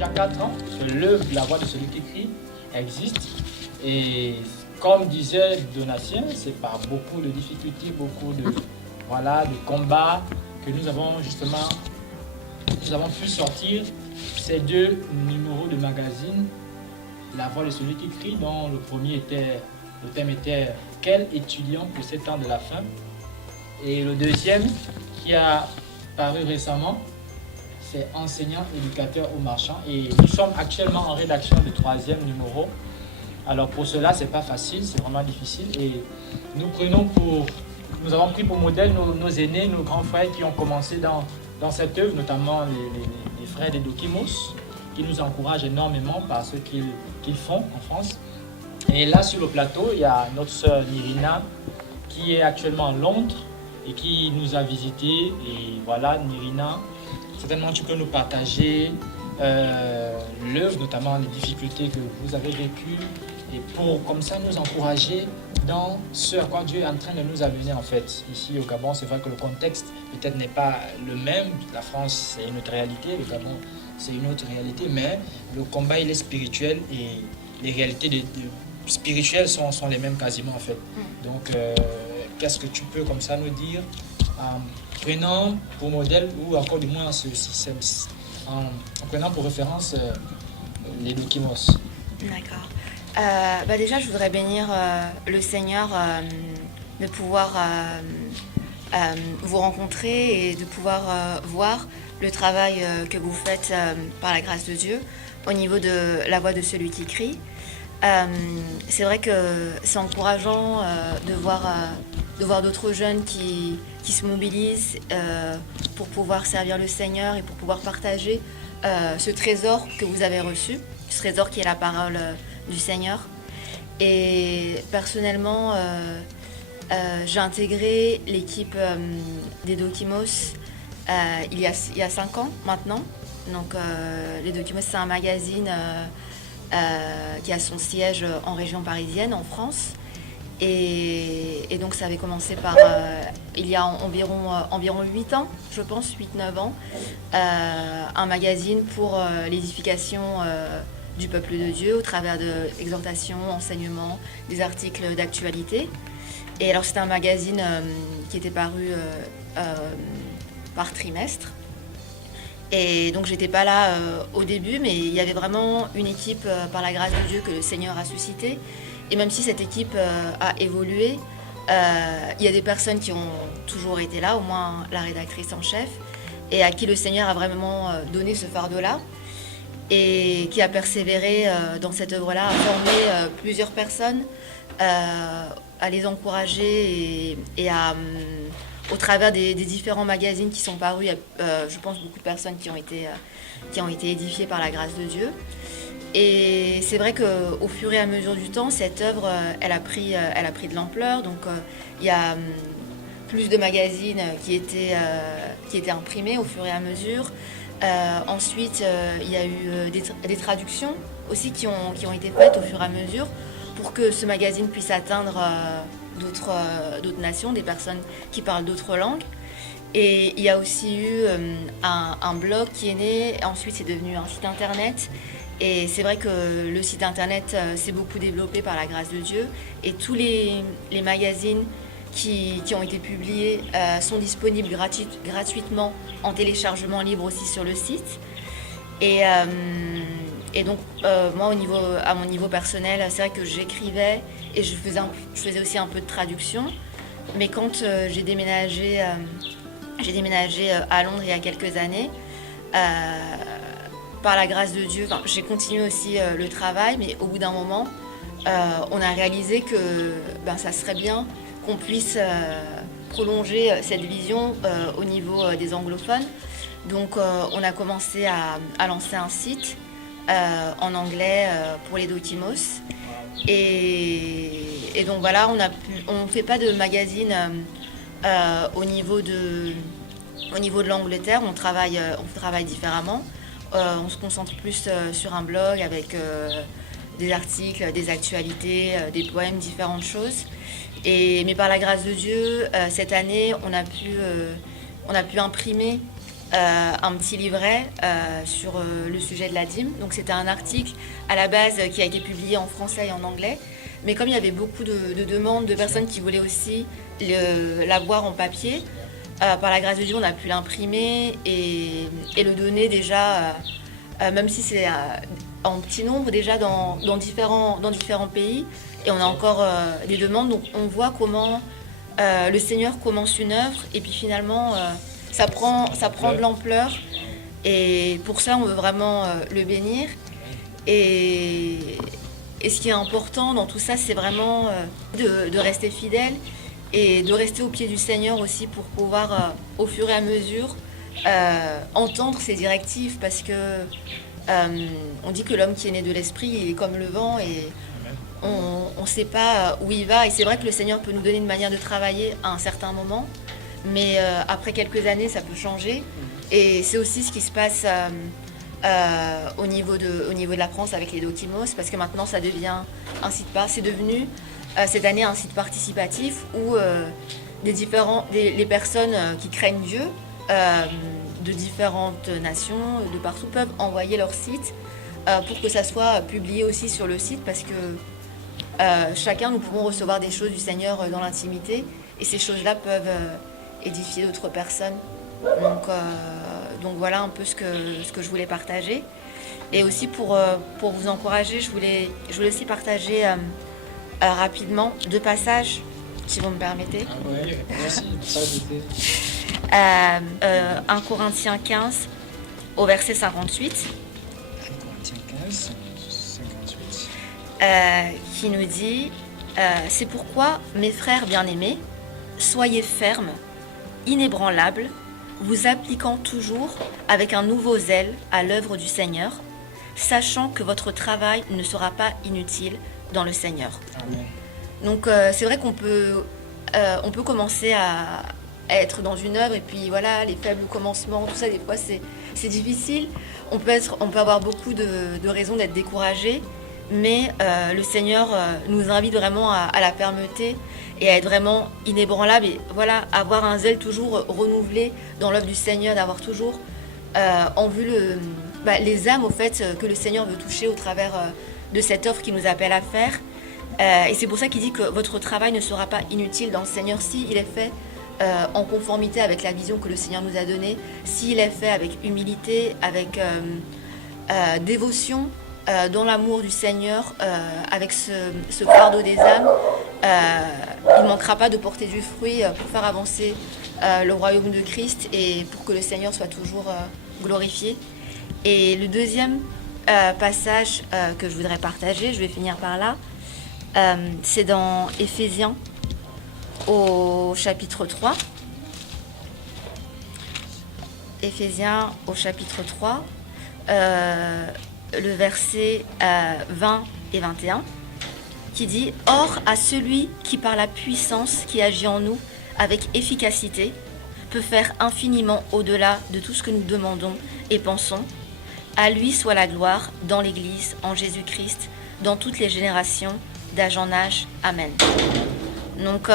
déjà 4 ans que l'œuvre La Voix de celui qui écrit existe. Et comme disait Donatien, c'est par beaucoup de difficultés, beaucoup de combats que nous avons pu sortir ces 2 numéros de magazine, La Voix de celui qui écrit, dont le thème était Quel étudiant pour 7 ans de la fin, et le deuxième qui a paru récemment, c'est Enseignant, éducateur ou marchand, et nous sommes actuellement en rédaction du 3e numéro. Alors pour cela, c'est pas facile, c'est vraiment difficile, et nous avons pris pour modèle nos aînés, nos grands frères qui ont commencé dans cette œuvre, notamment les frères des Dokimos, qui nous encouragent énormément par ce qu'ils font en France. Et là, sur le plateau, il y a notre sœur Nirina, qui est actuellement à Londres et qui nous a visités. Et voilà, Nirina, certainement tu peux nous partager l'œuvre, notamment les difficultés que vous avez vécues, et pour comme ça nous encourager dans ce à quoi Dieu est en train de nous amener en fait. Ici au Gabon, c'est vrai que le contexte peut-être n'est pas le même. La France, c'est une autre réalité, le Gabon, c'est une autre réalité, mais le combat, il est spirituel et les réalités spirituelles sont les mêmes quasiment en fait. Donc, qu'est-ce que tu peux comme ça nous dire en prenant pour modèle, ou encore du moins en prenant pour référence les Dokimos? D'accord. Déjà, je voudrais bénir le Seigneur de pouvoir vous rencontrer et de pouvoir voir le travail que vous faites par la grâce de Dieu au niveau de la voix de celui qui crie. C'est vrai que c'est encourageant de voir d'autres jeunes qui se mobilisent pour pouvoir servir le Seigneur et pour pouvoir partager ce trésor que vous avez reçu, ce trésor qui est la parole du Seigneur. Et personnellement, j'ai intégré l'équipe des Dokimos il y a 5 ans maintenant. Donc les Dokimos, c'est un magazine qui a son siège en région parisienne, en France. Et donc ça avait commencé par, il y a environ 8 ans, je pense, 8-9 ans, un magazine pour l'édification du peuple de Dieu au travers d'exhortations, enseignements, des articles d'actualité. Et alors c'était un magazine qui était paru par trimestre. Et donc j'étais pas là au début, mais il y avait vraiment une équipe par la grâce de Dieu que le Seigneur a suscitée. Et même si cette équipe a évolué, il y a des personnes qui ont toujours été là, au moins la rédactrice en chef, et à qui le Seigneur a vraiment donné ce fardeau-là, et qui a persévéré dans cette œuvre-là, à former plusieurs personnes, à les encourager et au travers des différents magazines qui sont parus, il y a, je pense, beaucoup de personnes qui ont été édifiées par la grâce de Dieu. Et c'est vrai qu'au fur et à mesure du temps, cette œuvre, elle a pris de l'ampleur. Donc, il y a plus de magazines qui étaient imprimés au fur et à mesure. Ensuite, il y a eu des traductions aussi qui ont été faites au fur et à mesure pour que ce magazine puisse atteindre d'autres nations, des personnes qui parlent d'autres langues. Et il y a aussi eu un blog qui est né. Ensuite, c'est devenu un site internet. Et c'est vrai que le site internet s'est beaucoup développé par la grâce de Dieu. Et tous les magazines qui ont été publiés sont disponibles gratuitement en téléchargement libre aussi sur le site. Et donc, moi, à mon niveau personnel, c'est vrai que j'écrivais et je faisais aussi un peu de traduction. Mais quand j'ai déménagé à Londres il y a quelques années, par la grâce de Dieu, j'ai continué aussi le travail, mais au bout d'un moment, on a réalisé que ça serait bien qu'on puisse prolonger cette vision au niveau des anglophones. Donc on a commencé à lancer un site en anglais pour les Dokimos. Et donc voilà, on ne fait pas de magazine au niveau de l'Angleterre, on travaille différemment. On se concentre plus sur un blog avec des articles, des actualités, des poèmes, différentes choses. Mais par la grâce de Dieu, cette année, on a pu imprimer un petit livret sur le sujet de la dîme. Donc c'était un article à la base qui a été publié en français et en anglais. Mais comme il y avait beaucoup de demandes de personnes qui voulaient aussi l'avoir en papier, par la grâce de Dieu, on a pu l'imprimer et le donner déjà, même si c'est en petit nombre, déjà dans différents pays. Et on a encore des demandes. Donc on voit comment le Seigneur commence une œuvre et puis finalement ça prend de l'ampleur. Et pour ça, on veut vraiment le bénir. Et ce qui est important dans tout ça, c'est vraiment de rester fidèle et de rester au pied du Seigneur aussi pour pouvoir, au fur et à mesure, entendre ses directives. Parce que on dit que l'homme qui est né de l'esprit, il est comme le vent et on ne sait pas où il va. Et c'est vrai que le Seigneur peut nous donner une manière de travailler à un certain moment. Mais après quelques années, ça peut changer. Et c'est aussi ce qui se passe au niveau de la France avec les Dokimos, parce que maintenant, ça devient un site c'est devenu cette année un site participatif où les personnes qui craignent Dieu de différentes nations, de partout, peuvent envoyer leur site pour que ça soit publié aussi sur le site, parce que chacun, nous pouvons recevoir des choses du Seigneur dans l'intimité, et ces choses-là peuvent édifier d'autres personnes. Donc voilà un peu ce que je voulais partager. Et aussi pour vous encourager, je voulais aussi partager rapidement 2 passages, si vous me permettez. Ah oui, merci. 1 Corinthiens 15 au verset 58. 1 Corinthiens 15, 58. Qui nous dit c'est pourquoi, mes frères bien-aimés, soyez fermes, inébranlables, vous appliquant toujours avec un nouveau zèle à l'œuvre du Seigneur, sachant que votre travail ne sera pas inutile dans le Seigneur. Amen. Donc c'est vrai qu'on peut commencer à être dans une œuvre et puis voilà, les faibles commencements, tout ça, des fois c'est difficile. On peut avoir beaucoup de raisons d'être découragé, mais le Seigneur nous invite vraiment à la fermeté et à être vraiment inébranlable et voilà, avoir un zèle toujours renouvelé dans l'œuvre du Seigneur, d'avoir toujours en vue les âmes au fait que le Seigneur veut toucher au travers de cette offre qu'il nous appelle à faire. Et c'est pour ça qu'il dit que votre travail ne sera pas inutile dans le Seigneur s'il est fait en conformité avec la vision que le Seigneur nous a donnée, s'il est fait avec humilité, avec dévotion, dans l'amour du Seigneur, avec ce fardeau des âmes. Il ne manquera pas de porter du fruit pour faire avancer le royaume de Christ et pour que le Seigneur soit toujours glorifié. Et le deuxième passage que je voudrais partager, je vais finir par là, c'est dans Éphésiens au chapitre 3. Éphésiens au chapitre 3, le verset 20 et 21, qui dit « Or, à celui qui par la puissance qui agit en nous avec efficacité peut faire infiniment au-delà de tout ce que nous demandons et pensons, à lui soit la gloire dans l'Église, en Jésus-Christ, dans toutes les générations, d'âge en âge. Amen. » Donc,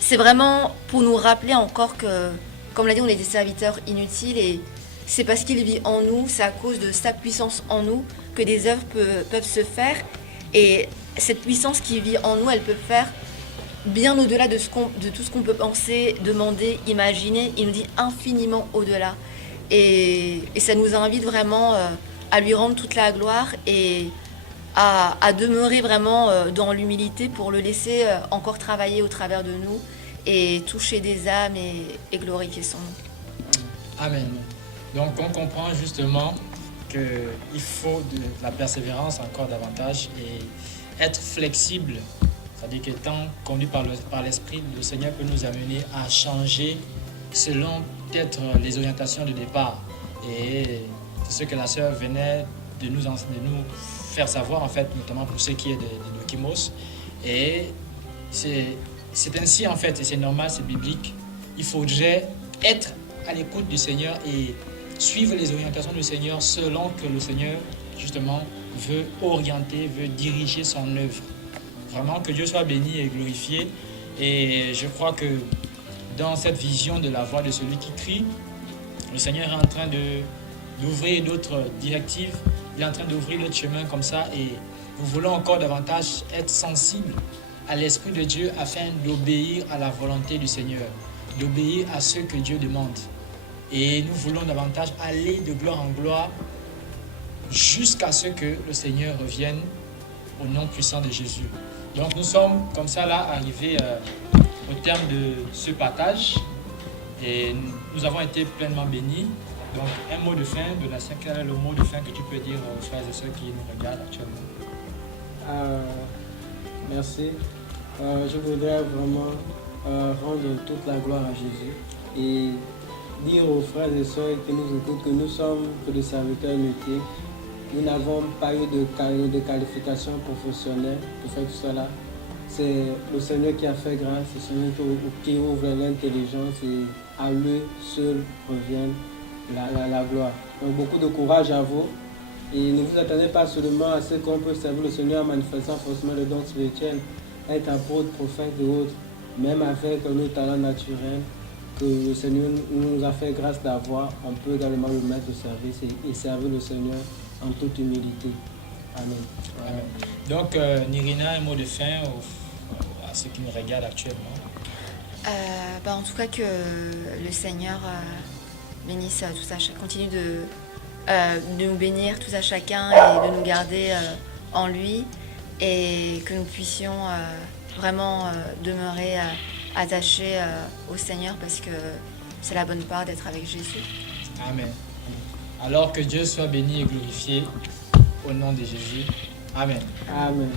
c'est vraiment pour nous rappeler encore que, comme l'a dit, on est des serviteurs inutiles et c'est parce qu'il vit en nous, c'est à cause de sa puissance en nous que des œuvres peuvent se faire. Et cette puissance qui vit en nous, elle peut faire bien au-delà de tout ce qu'on peut penser, demander, imaginer. Il nous dit infiniment au-delà. Et ça nous invite vraiment à lui rendre toute la gloire et à demeurer vraiment dans l'humilité pour le laisser encore travailler au travers de nous et toucher des âmes et glorifier son nom. Amen. Donc on comprend justement qu'il faut de la persévérance encore davantage et être flexible. C'est-à-dire qu'étant conduit par l'Esprit, le Seigneur peut nous amener à changer selon peut-être les orientations de départ. Et c'est ce que la sœur venait de nous faire savoir, en fait, notamment pour ce qui est des Dokimos. Et c'est ainsi, en fait, et c'est normal, c'est biblique. Il faudrait être à l'écoute du Seigneur et suivre les orientations du Seigneur selon que le Seigneur, justement, veut orienter, veut diriger son œuvre. Vraiment, que Dieu soit béni et glorifié. Et je crois que dans cette vision de la voix de celui qui crie, Le Seigneur est en train d'ouvrir d'autres directives, il est en train d'ouvrir d'autres chemins comme ça et nous voulons encore davantage être sensibles à l'Esprit de Dieu afin d'obéir à la volonté du Seigneur, d'obéir à ce que Dieu demande. Et nous voulons davantage aller de gloire en gloire jusqu'à ce que le Seigneur revienne au nom puissant de Jésus. Donc nous sommes comme ça là arrivés au terme de ce partage et nous avons été pleinement bénis. Donc un mot de fin, de la quel est le mot de fin que tu peux dire aux frères et sœurs qui nous regardent actuellement? Merci. Je voudrais vraiment rendre toute la gloire à Jésus et dire aux frères et sœurs qui nous écoutent que nous sommes que des serviteurs inutiles. Nous n'avons pas eu de qualification professionnelle pour faire tout cela. C'est le Seigneur qui a fait grâce, c'est le Seigneur qui ouvre l'intelligence et à lui seul revient la gloire. Donc beaucoup de courage à vous et ne vous attendez pas seulement à ce qu'on peut servir le Seigneur en manifestant forcément le don spirituel, être apôtre, prophète et autres, même avec nos talents naturels que le Seigneur nous a fait grâce d'avoir, on peut également le mettre au service et servir le Seigneur en toute humilité. Amen. Amen. Donc, Nirina, un mot de fin à ceux qui nous regardent actuellement. En tout cas, que le Seigneur bénisse tout ça, continue de nous bénir tous à chacun et de nous garder en lui et que nous puissions vraiment demeurer attachés au Seigneur parce que c'est la bonne part d'être avec Jésus. Amen. Alors que Dieu soit béni et glorifié au nom de Jésus. Amen. Amen.